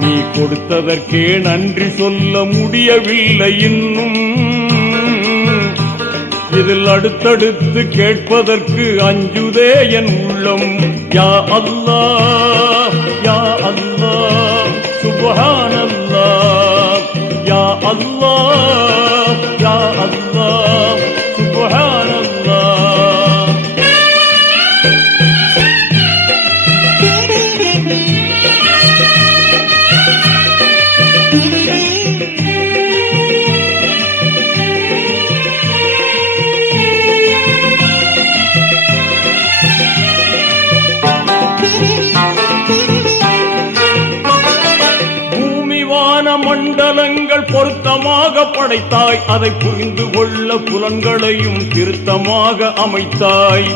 நீ கொடுத்ததற்கே நன்றி சொல்ல முடியவில்லை இன்னும். இதில் அடுத்தடுத்து கேட்பதற்கு அஞ்சுதே என் உள்ளம். யா அல்லாஹ் யா அல்லாஹ் சுப்ஹானல்லாஹ். யா அல்லாஹ் யா அல்லாஹ் சுப்ஹானல்லாஹ். மண்டலங்கள் பொருத்தமாக படைத்தாய், அதை புரிந்து கொள்ள புலன்களையும் திருத்தமாக அமைத்தாய்.